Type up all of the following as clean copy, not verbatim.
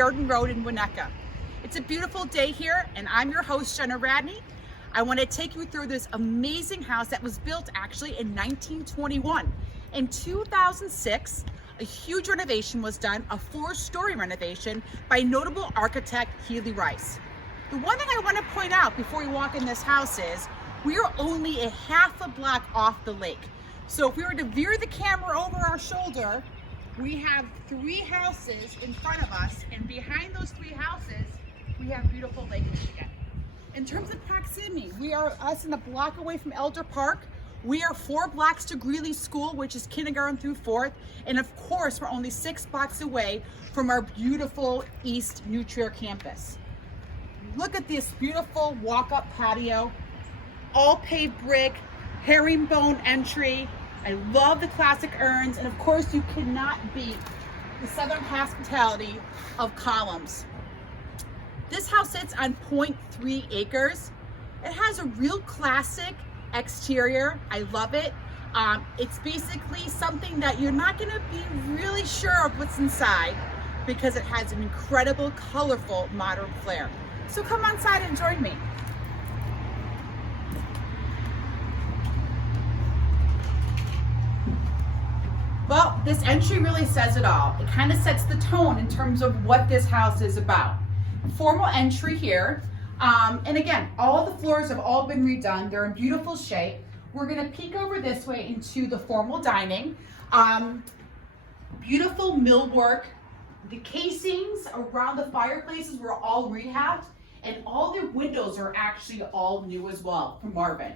Sheridan Road in Winnetka. It's a beautiful day here, and I'm your host, Jenna Radney. I want to take you through this amazing house that was built actually in 1921. In 2006, a huge renovation was done, a 4-story renovation by notable architect Healy Rice. The one thing I want to point out before we walk in this house is we are only a half a block off the lake. So if we were to veer the camera over our shoulder, we have 3 houses in front of us, and behind those 3 houses, we have beautiful Lake Michigan. In terms of proximity, we are in a block away from Elder Park. We are 4 blocks to Greeley School, which is kindergarten through 4th. And of course, we're only 6 blocks away from our beautiful East New Trier campus. Look at this beautiful walk-up patio, all paved brick, herringbone entry. I love the classic urns, and of course you cannot beat the Southern hospitality of columns. This house sits on 0.3 acres. It has a real classic exterior. I love it. It's basically something that you're not going to be really sure of what's inside because it has an incredible, colorful, modern flair. So come on inside and join me. Well, this entry really says it all. It kind of sets the tone in terms of what this house is about. Formal entry here. And again, all the floors have all been redone. They're in beautiful shape. We're gonna peek over this way into the formal dining. Beautiful millwork. The casings around the fireplaces were all rehabbed, and all the windows are actually all new as well from Marvin.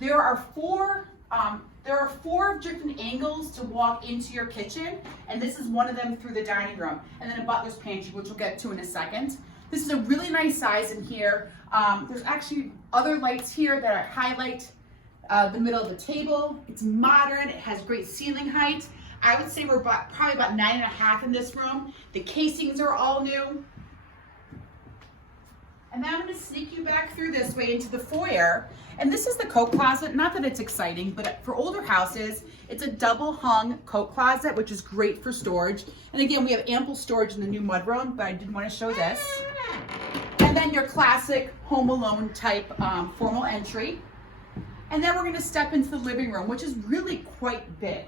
There are 4 different angles to walk into your kitchen, and this is one of them through the dining room, and then a butler's pantry, which we'll get to in a second. This is a really nice size in here. There's actually other lights here that highlight the middle of the table. It's modern, it has great ceiling height. I would say we're probably about 9.5 in this room. The casings are all new. And then I'm going to sneak you back through this way into the foyer. And this is the coat closet. Not that it's exciting, but for older houses, it's a double hung coat closet, which is great for storage. And again, we have ample storage in the new mudroom, but I did want to show this. And then your classic Home Alone type formal entry. And then we're going to step into the living room, which is really quite big.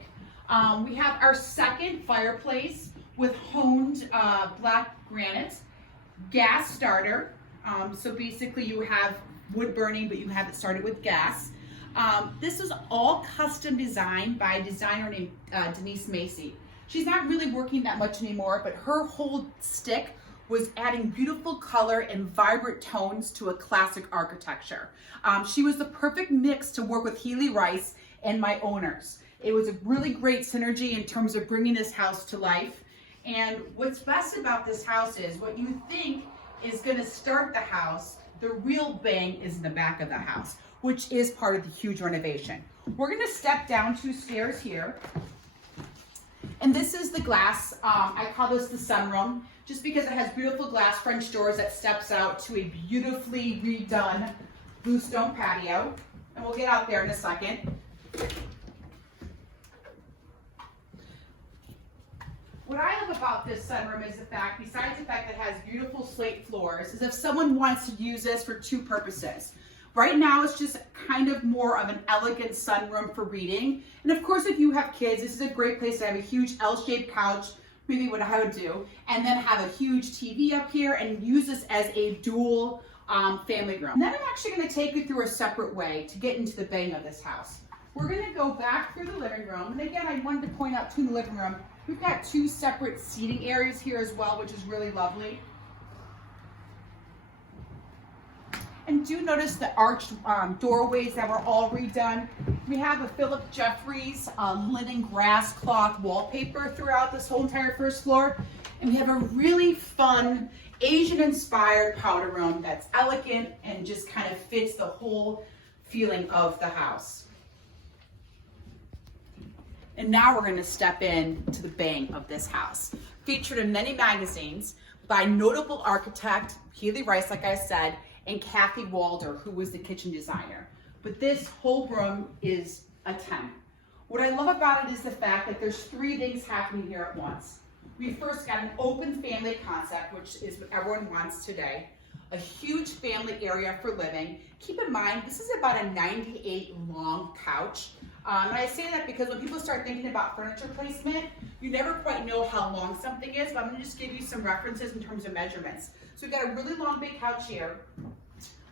We have our second fireplace with honed black granite, gas starter. So basically you have wood burning, but you have it started with gas. This is all custom designed by a designer named Denise Macy. She's not really working that much anymore, but her whole stick was adding beautiful color and vibrant tones to a classic architecture. She was the perfect mix to work with Healy Rice and my owners. It was a really great synergy in terms of bringing this house to life. And what's best about this house is what you think is going to start the house, the real bang is in the back of the house, which is part of the huge renovation. We're going to step down 2 stairs here. And this is the glass. I call this the sunroom, just because it has beautiful glass French doors that steps out to a beautifully redone bluestone patio. And we'll get out there in a second. What I love about this sunroom is the fact, besides the fact that it has beautiful slate floors, is if someone wants to use this for 2 purposes. Right now, it's just kind of more of an elegant sunroom for reading. And of course, if you have kids, this is a great place to have a huge L-shaped couch, maybe what I would do, and then have a huge TV up here and use this as a dual family room. And then I'm actually going to take you through a separate way to get into the bang of this house. We're going to go back through the living room. And again, I wanted to point out too in the living room, we've got 2 separate seating areas here as well, which is really lovely. And do notice the arched doorways that were all redone. We have a Philip Jeffries linen grass cloth wallpaper throughout this whole entire first floor. And we have a really fun Asian-inspired powder room that's elegant and just kind of fits the whole feeling of the house. And now we're going to step in to the bang of this house. Featured in many magazines by notable architect Healy Rice, like I said, and Kathy Walder, who was the kitchen designer. But this whole room is a 10. What I love about it is the fact that there's 3 things happening here at once. we first got an open family concept, which is what everyone wants today. A huge family area for living. Keep in mind, this is about a 98 long couch. And I say that because when people start thinking about furniture placement, you never quite know how long something is, but I'm gonna just give you some references in terms of measurements. So we've got a really long big couch here.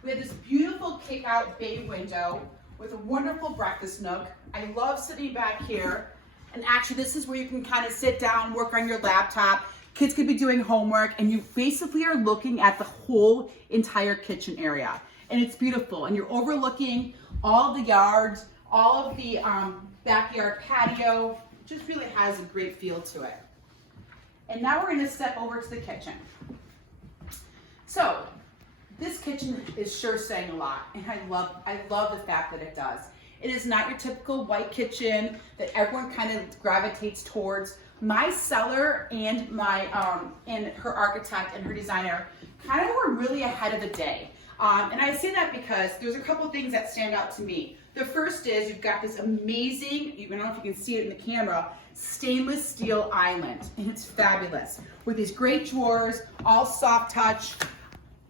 We have this beautiful kick-out bay window with a wonderful breakfast nook. I love sitting back here. And actually, this is where you can kind of sit down, work on your laptop. Kids could be doing homework, and you basically are looking at the whole entire kitchen area. And it's beautiful. And you're overlooking all the yards, all of the backyard patio. It just really has a great feel to it. And now we're gonna step over to the kitchen. So, this kitchen is sure saying a lot, and I love the fact that it does. It is not your typical white kitchen that everyone kind of gravitates towards. My seller and and her architect and her designer kind of were really ahead of the day. And I say that because there's a couple things that stand out to me. The first is you've got this amazing, I don't know if you can see it in the camera, stainless steel island, and it's fabulous. With these great drawers, all soft touch.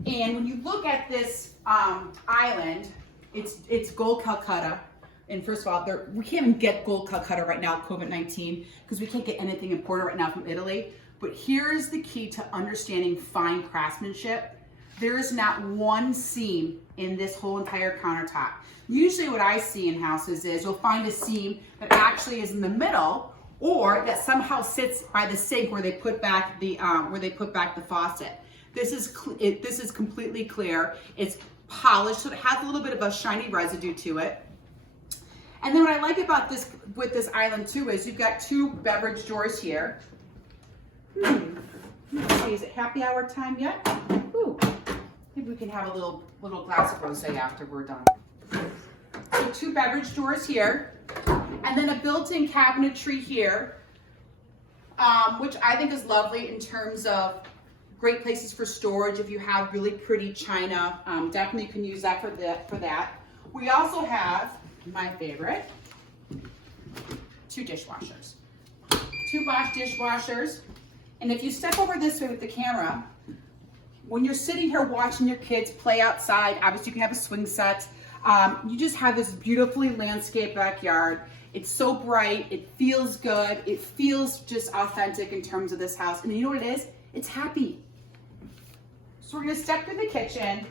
And when you look at this island, it's gold Calcutta. And first of all, we can't even get gold Calcutta right now, COVID-19, because we can't get anything imported right now from Italy. But here's the key to understanding fine craftsmanship. There is not one seam in this whole entire countertop. Usually what I see in houses is you'll find a seam that actually is in the middle, or that somehow sits by the sink where they put back the faucet. This is completely clear. It's polished, so it has a little bit of a shiny residue to it. And then what I like about this with this island too is you've got two beverage drawers here. Let's see, is it happy hour time yet? Ooh, maybe we can have a little glass of rosé after we're done. So two beverage drawers here, and then a built-in cabinetry here, which I think is lovely in terms of great places for storage. If you have really pretty china, definitely can use that for that. We also have my favorite, two dishwashers. Two Bosch dishwashers. And if you step over this way with the camera, when you're sitting here watching your kids play outside, obviously you can have a swing set. You just have this beautifully landscaped backyard. It's so bright, it feels good, it feels just authentic in terms of this house. And you know what it is? It's happy. So we're gonna step through the kitchen.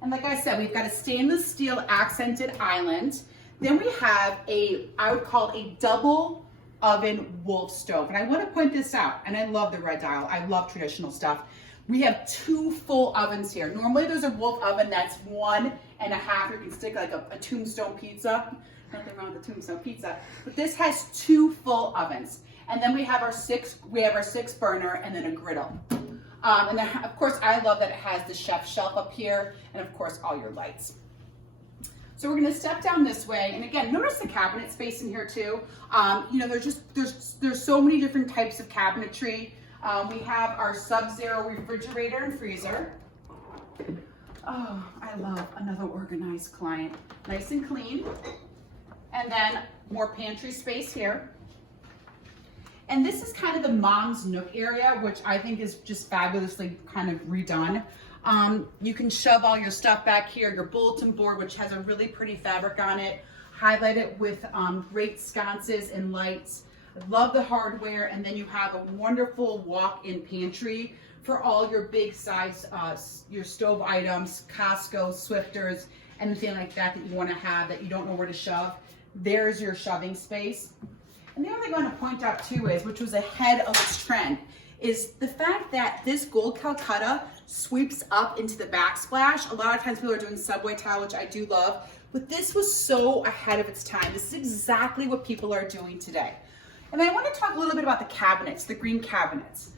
And like I said, we've got a stainless steel accented island. Then we have I would call a double oven wolf stove. And I want to point this out, and I love the red dial. I love traditional stuff. We have two full ovens here. Normally there's a wolf oven that's 1.5. You can stick like a tombstone pizza. Nothing wrong with the tombstone pizza. But this has two full ovens. And then we have our six burner and then a griddle. And then, of course, I love that it has the chef shelf up here, and of course, all your lights. So we're going to step down this way, and again, notice the cabinet space in here too. You know, there's so many different types of cabinetry. We have our Sub-Zero refrigerator and freezer. Oh, I love another organized client. Nice and clean. And then more pantry space here. And this is kind of the mom's nook area, which I think is just fabulously kind of redone. You can shove all your stuff back here, your bulletin board, which has a really pretty fabric on it, highlight it with great sconces and lights. I love the hardware, and then you have a wonderful walk-in pantry for all your big size, your stove items, Costco, Swifters, anything like that that you want to have that you don't know where to shove. There's your shoving space. And the other thing I want to point out too is, which was ahead of its trend, is the fact that this gold Calcutta sweeps up into the backsplash. A lot of times people are doing subway tile, which I do love, but this was so ahead of its time. This is exactly what people are doing today. And I want to talk a little bit about the cabinets, the green cabinets.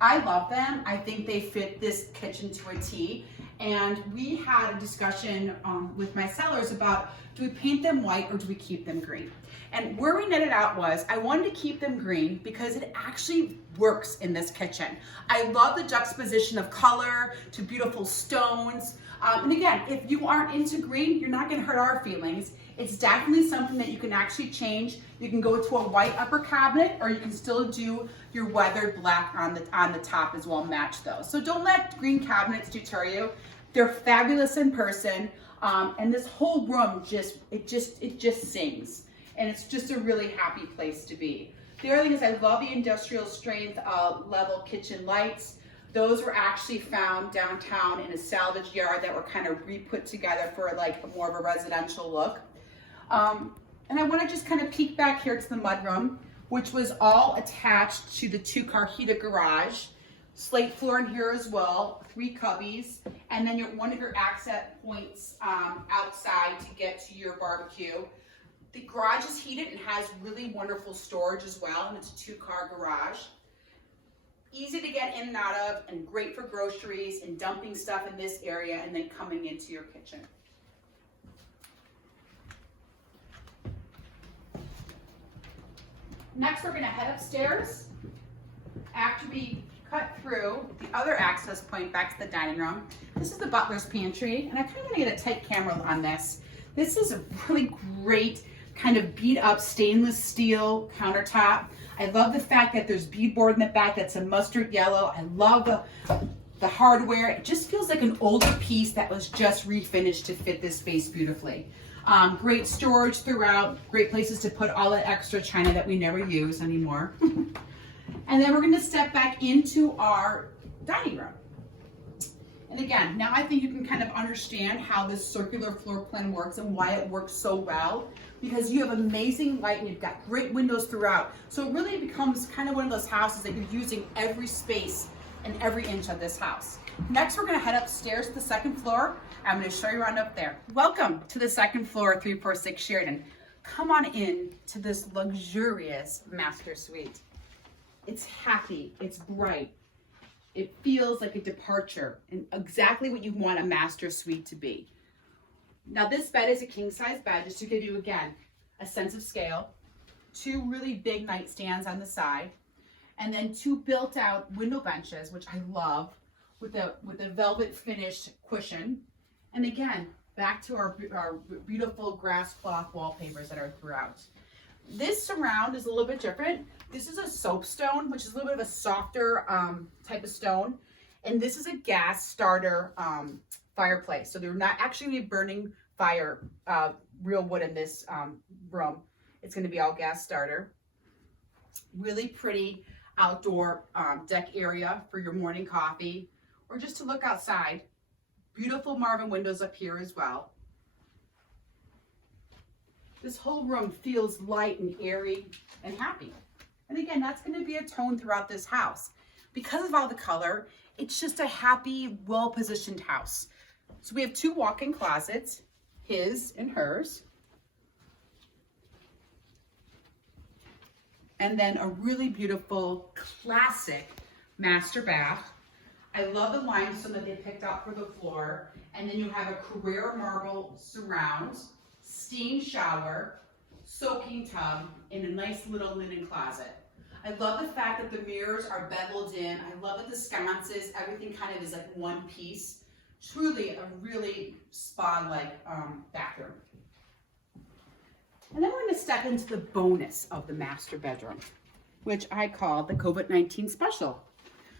I love them. I think they fit this kitchen to a T. And we had a discussion with my sellers about, do we paint them white or do we keep them green? And where we netted out was, I wanted to keep them green because it actually works in this kitchen. I love the juxtaposition of color to beautiful stones. And again, if you aren't into green, you're not gonna hurt our feelings. It's definitely something that you can actually change. You can go to a white upper cabinet, or you can still do your weathered black on the top as well, match those. So don't let green cabinets deter you. They're fabulous in person. And this whole room just sings. And it's just a really happy place to be. The other thing is, I love the industrial strength level kitchen lights. Those were actually found downtown in a salvage yard that were kind of re-put together for like more of a residential look. And I want to just kind of peek back here to the mudroom, which was all attached to the 2-car heated garage. Slate floor in here as well, 3 cubbies, and then one of your access points outside to get to your barbecue. The garage is heated and has really wonderful storage as well, and it's a 2-car garage. Easy to get in and out of, and great for groceries and dumping stuff in this area and then coming into your kitchen. Next, we're going to head upstairs after we cut through the other access point back to the dining room. This is the butler's pantry, and I kind of want to get a tight camera on this. This is a really great kind of beat up stainless steel countertop. I love the fact that there's beadboard in the back that's a mustard yellow. I love the hardware. It just feels like an older piece that was just refinished to fit this space beautifully. Great storage throughout, great places to put all that extra china that we never use anymore. And then we're going to step back into our dining room. And again, now I think you can kind of understand how this circular floor plan works and why it works so well, because you have amazing light and you've got great windows throughout. So it really becomes kind of one of those houses that you're using every space and every inch of this house. Next, we're going to head upstairs to the 2nd floor. I'm going to show you around up there. Welcome to the 2nd floor, 346 Sheridan. Come on in to this luxurious master suite. It's happy, it's bright. It feels like a departure and exactly what you want a master suite to be. Now this bed is a king size bed, just to give you again a sense of scale. 2 really big nightstands on the side, and then 2 built out window benches, which I love, with a velvet finished cushion. And again, back to our beautiful grass cloth wallpapers that are throughout. This surround is a little bit different. This is a soapstone, which is a little bit of a softer type of stone. And this is a gas starter fireplace. So they're not actually going to be burning real wood in this room. It's going to be all gas starter. Really pretty outdoor deck area for your morning coffee or just to look outside. Beautiful Marvin windows up here as well. This whole room feels light and airy and happy. And again, that's going to be a tone throughout this house. Because of all the color, it's just a happy, well-positioned house. So we have 2 walk-in closets, his and hers. And then a really beautiful, classic master bath. I love the limestone that they picked out for the floor. And then you have a Carrera marble surround, steam shower, soaking tub, and a nice little linen closet. I love the fact that the mirrors are beveled in. I love that the sconces, everything kind of is like one piece. Truly a really spa-like bathroom. And then we're going to step into the bonus of the master bedroom, which I call the COVID-19 special.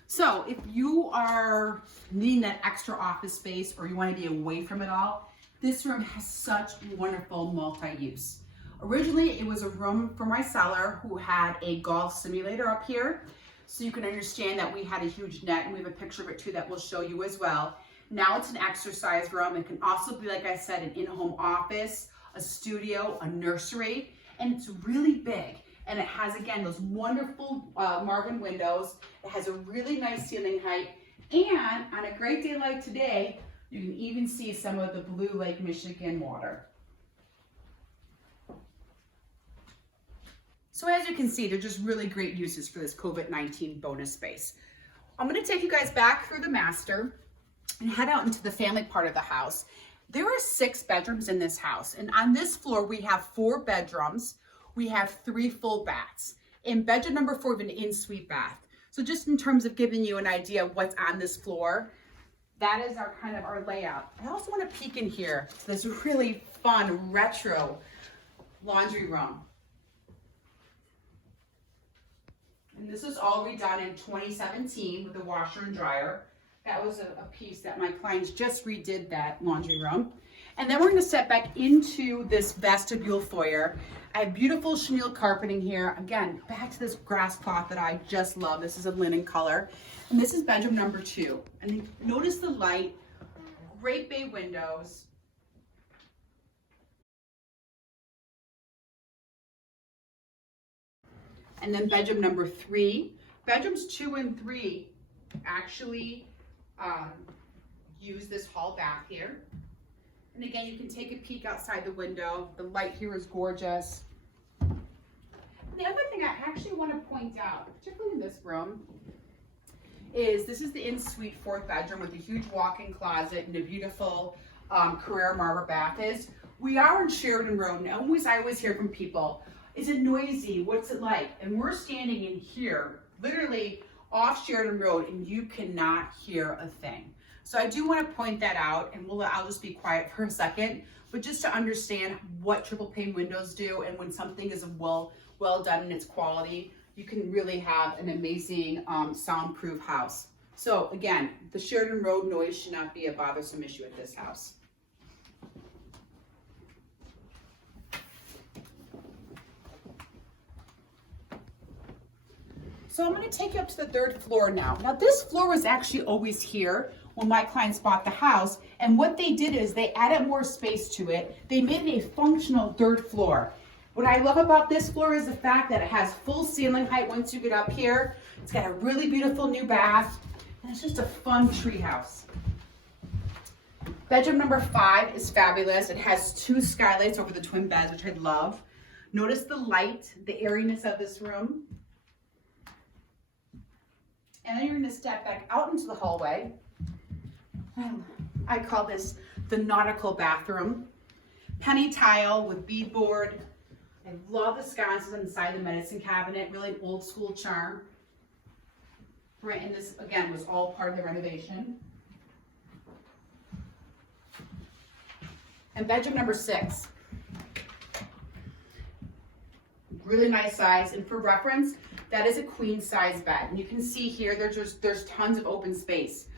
So if you are needing that extra office space or you want to be away from it all, this room has such wonderful multi-use. Originally, it was a room for my seller who had a golf simulator up here. So you can understand that we had a huge net, and we have a picture of it too that we'll show you as well. Now it's an exercise room. It can also be, like I said, an in-home office, a studio, a nursery, and it's really big. And it has, again, those wonderful Marvin windows. It has a really nice ceiling height. And on a great day like today, you can even see some of the Blue Lake, Michigan water. So as you can see, they're just really great uses for this COVID-19 bonus space. I'm gonna take you guys back through the master and head out into the family part of the house. There are 6 bedrooms in this house, and on this floor we have 4 bedrooms. We have 3 full baths. In bedroom number 4, we have an en-suite bath. So just in terms of giving you an idea of what's on this floor, that is our kind of our layout. I also want to peek in here to this really fun retro laundry room. And this was all redone in 2017 with the washer and dryer. That was a piece that my clients just redid that laundry room. And then we're going to step back into this vestibule foyer. I have beautiful chenille carpeting here. Again, back to this grass cloth that I just love. This is a linen color. And this is bedroom number 2. And notice the light, great bay windows. And then bedroom number 3. Bedrooms 2 and 3 actually use this hall bath here. And again, you can take a peek outside the window. The light here is gorgeous. And the other thing I actually want to point out, particularly in this room, is this is the en-suite 4th bedroom with a huge walk-in closet and a beautiful Carrera marble bath. We are in Sheridan Road, and I always hear from people, is it noisy? What's it like? And we're standing in here, literally off Sheridan Road, and you cannot hear a thing. So I do want to point that out, and I'll just be quiet for a second, but just to understand what triple pane windows do, and when something is well done in its quality, you can really have an amazing soundproof house. So again, the Sheridan Road noise should not be a bothersome issue at this house. So I'm going to take you up to the 3rd floor now. Now this floor was actually always here when my clients bought the house, and what they did is they added more space to it. They made it a functional 3rd floor. What I love about this floor is the fact that it has full ceiling height once you get up here. It's got a really beautiful new bath, and it's just a fun tree house. Bedroom number 5 is fabulous. It has 2 skylights over the twin beds, which I love. Notice the light, the airiness of this room. And then you're going to step back out into the hallway. I call this the nautical bathroom. Penny tile with beadboard. I love the sconces inside the medicine cabinet, really an old school charm. Right, and this again was all part of the renovation. And bedroom number 6. Really nice size, and for reference, that is a queen size bed. And you can see here there's tons of open space.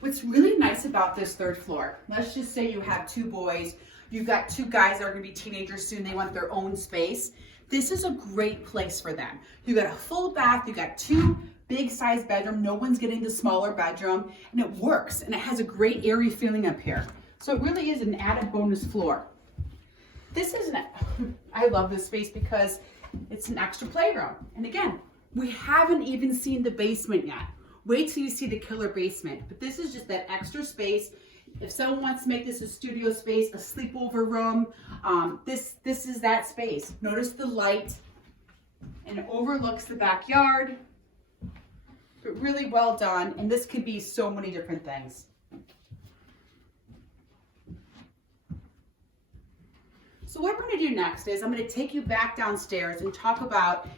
What's really nice about this 3rd floor, let's just say you have 2 boys, you've got 2 guys that are going to be teenagers soon, they want their own space. This is a great place for them. You got a full bath, you got 2 big size bedroom, no one's getting the smaller bedroom, and it works, and it has a great airy feeling up here. So it really is an added bonus floor. This is I love this space because it's an extra playroom. And again, we haven't even seen the basement yet. Wait till you see the killer basement. But this is just that extra space. If someone wants to make this a studio space, a sleepover room, this is that space. Notice the light, and it overlooks the backyard. But really well done, and this could be so many different things. So what we're going to do next is I'm going to take you back downstairs and talk about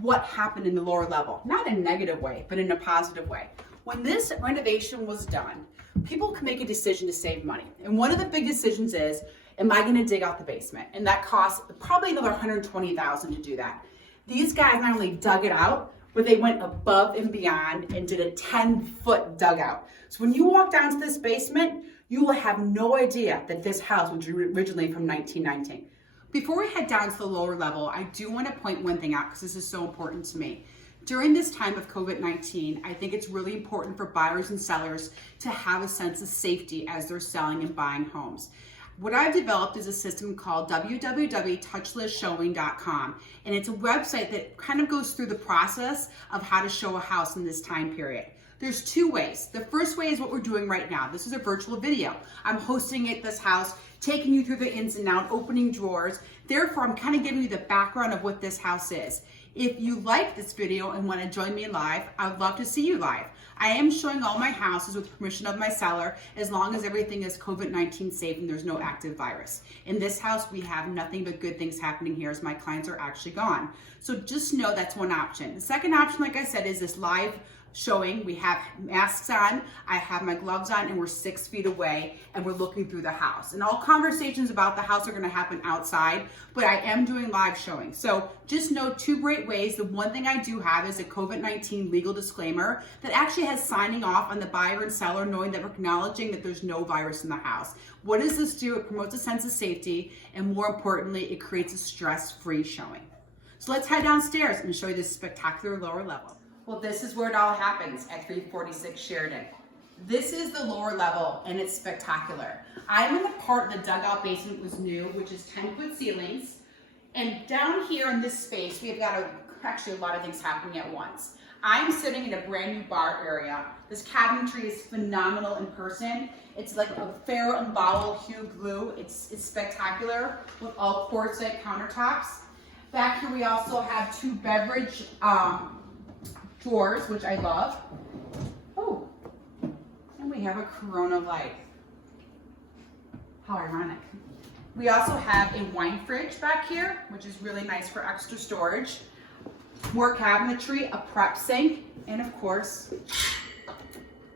what happened in the lower level. Not in a negative way, but in a positive way. When this renovation was done, people can make a decision to save money. And one of the big decisions is, am I going to dig out the basement? And that costs probably another $120,000 to do that. These guys not only dug it out, but they went above and beyond and did a 10-foot dugout. So when you walk down to this basement, you will have no idea that this house was originally from 1919. Before we head down to the lower level, I do want to point one thing out because this is so important to me. During this time of COVID-19, I think it's really important for buyers and sellers to have a sense of safety as they're selling and buying homes. What I've developed is a system called www.touchlessshowing.com, and it's a website that kind of goes through the process of how to show a house in this time period. There's 2 ways. The first way is what we're doing right now. This is a virtual video. I'm hosting at this house, taking you through the ins and outs, opening drawers. Therefore, I'm kind of giving you the background of what this house is. If you like this video and want to join me live, I would love to see you live. I am showing all my houses with permission of my seller, as long as everything is COVID-19 safe and there's no active virus. In this house, we have nothing but good things happening here as my clients are actually gone. So just know that's one option. The second option, like I said, is this live showing. We have masks on, I have my gloves on, and we're 6 feet away and we're looking through the house. And all conversations about the house are gonna happen outside, but I am doing live showing. So just know two great ways. The one thing I do have is a COVID-19 legal disclaimer that actually has signing off on the buyer and seller, knowing that we're acknowledging that there's no virus in the house. What does this do? It promotes a sense of safety, and more importantly, it creates a stress-free showing. So let's head downstairs and show you this spectacular lower level. Well, this is where it all happens at 346 Sheridan. This is the lower level, and it's spectacular. I'm in the part the dugout basement was new, which is 10-foot ceilings. And down here in this space, we've got actually a lot of things happening at once. I'm sitting in a brand new bar area. This cabinetry is phenomenal in person. It's like a fair and bowel hue blue. It's spectacular with all quartzite countertops. Back here, we also have two beverage drawers, which I love. Oh, and we have a Corona light. How ironic. We also have a wine fridge back here, which is really nice for extra storage. More cabinetry, a prep sink, and of course,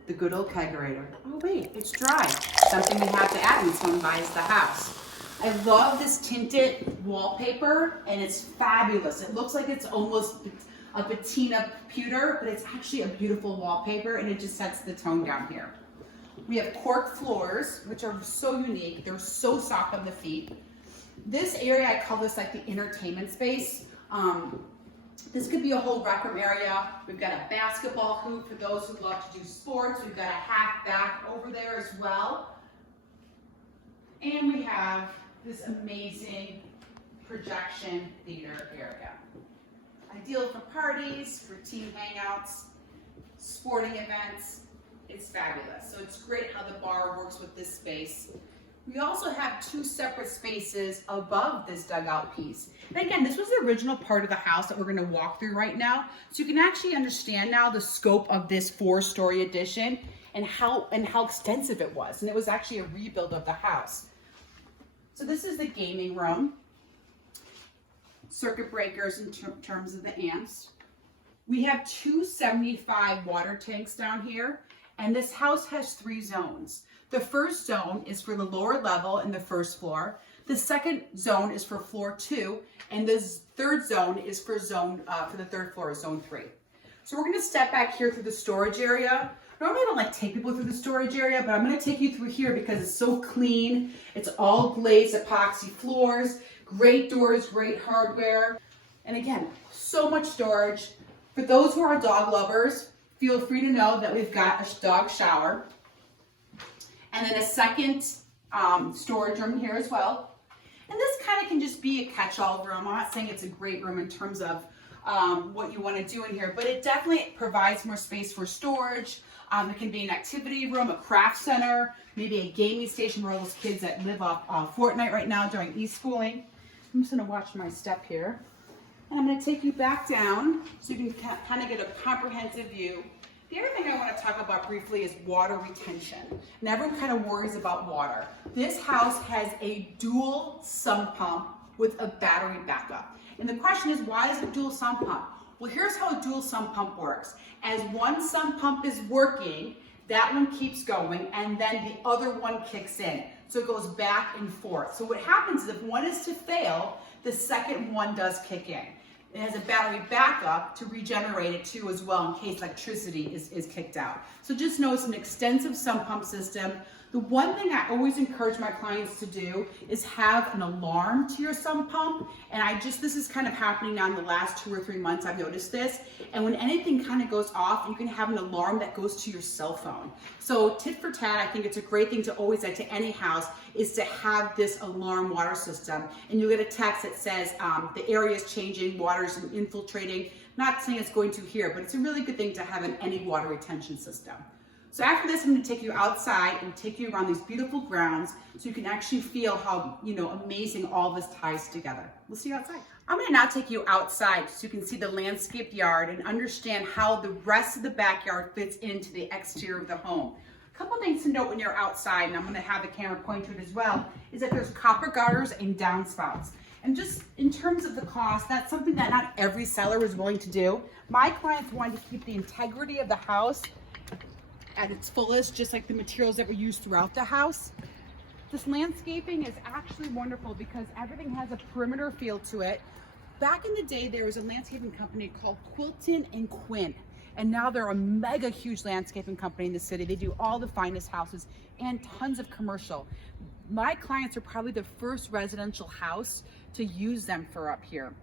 the good old kegerator. Oh wait, it's dry. Something we have to add when someone buys the house. I love this tinted wallpaper, and it's fabulous. It looks like it's almost a patina pewter, but it's actually a beautiful wallpaper, and it just sets the tone down here. We have cork floors, which are so unique. They're so soft on the feet. This area, I call this like the entertainment space. This could be a whole rec room area. We've got a basketball hoop for those who love to do sports. We've got a half back over there as well. And we have this amazing projection theater area. Ideal for parties, for team hangouts, sporting events. It's fabulous. So it's great how the bar works with this space. We also have two separate spaces above this dugout piece. And again, this was the original part of the house that we're going to walk through right now. So you can actually understand now the scope of this 4-story addition and how extensive it was. And it was actually a rebuild of the house. So this is the gaming room. Circuit breakers in terms of the amps. We have 275 water tanks down here, and this house has 3 zones. The first zone is for the lower level in the first floor. The second zone is for floor 2, and the third zone is for the third floor, zone 3. So we're going to step back here through the storage area. Normally I don't like to take people through the storage area, but I'm going to take you through here because it's so clean. It's all glazed epoxy floors. Great doors, great hardware. And again, so much storage. For those who are dog lovers, feel free to know that we've got a dog shower. And then a second storage room here as well. And this kind of can just be a catch-all room. I'm not saying it's a great room in terms of what you want to do in here, but it definitely provides more space for storage. It can be an activity room, a craft center, maybe a gaming station for all those kids that live off Fortnite right now during e-schooling. I'm just going to watch my step here. And I'm going to take you back down so you can kind of get a comprehensive view. The other thing I want to talk about briefly is water retention. And everyone kind of worries about water. This house has a dual sump pump with a battery backup. And the question is, why is it dual sump pump? Well, here's how a dual sump pump works. As one sump pump is working, that one keeps going, and then the other one kicks in. So it goes back and forth. So what happens is if one is to fail, the second one does kick in. It has a battery backup to regenerate it too as well in case electricity is kicked out. So just know it's an extensive sump pump system. The one thing I always encourage my clients to do is have an alarm to your sump pump. And this is kind of happening now in the last 2 or 3 months, I've noticed this. And when anything kind of goes off, you can have an alarm that goes to your cell phone. So tit for tat, I think it's a great thing to always add to any house is to have this alarm water system. And you'll get a text that says the area is changing, water's infiltrating. Not saying it's going to here, but it's a really good thing to have in any water retention system. So after this, I'm going to take you outside and take you around these beautiful grounds so you can actually feel how, amazing all this ties together. We'll see you outside. I'm going to now take you outside so you can see the landscaped yard and understand how the rest of the backyard fits into the exterior of the home. A couple things to note when you're outside, and I'm going to have the camera point to it as well, is that there's copper gutters and downspouts. And just in terms of the cost, that's something that not every seller is willing to do. My clients wanted to keep the integrity of the house at its fullest, just like the materials that were used throughout the house. This landscaping is actually wonderful because everything has a perimeter feel to it. Back in the day, there was a landscaping company called Quilton and Quinn, and now they're a mega huge landscaping company in the city. They do all the finest houses and tons of commercial. My clients are probably the first residential house to use them for up here.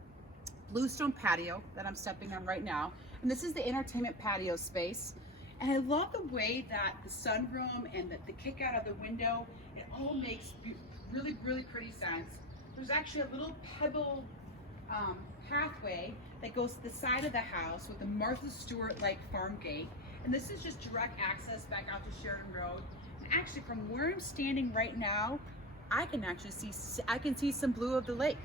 Bluestone patio that I'm stepping on right now, and this is the entertainment patio space. And I love the way that the sunroom and the kick out of the window, it all makes really, really pretty sense. There's actually a little pebble pathway that goes to the side of the house with a Martha Stewart-like farm gate. And this is just direct access back out to Sheridan Road. And actually from where I'm standing right now, I can see some blue of the lake.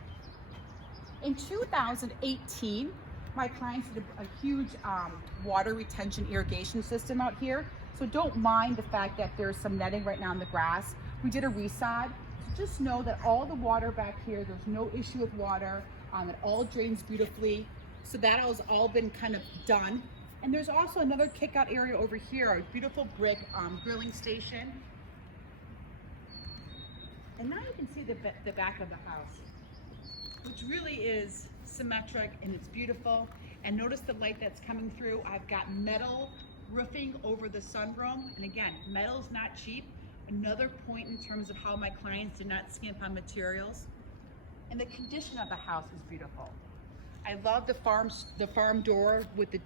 In 2018, my clients did a huge water retention irrigation system out here. So don't mind the fact that there's some netting right now in the grass. We did a resod. So just know that all the water back here, there's no issue with water. It all drains beautifully. So that has all been kind of done. And there's also another kick out area over here, a beautiful brick grilling station. And now you can see the back of the house, which really is symmetric and it's beautiful. And notice the light that's coming through. I've got metal roofing over the sunroom. And again, metal's not cheap. Another point in terms of how my clients did not skimp on materials. And the condition of the house is beautiful. I love the farm door with the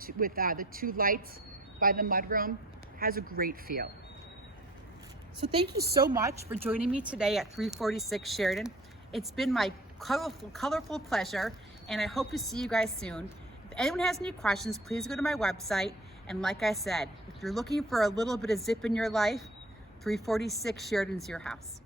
two lights by the mudroom. Has a great feel. So thank you so much for joining me today at 346 Sheridan. It's been my colorful pleasure, and I hope to see you guys soon. If anyone has any questions, please go to my website. And like I said, if you're looking for a little bit of zip in your life, 346 Sheridan's your house.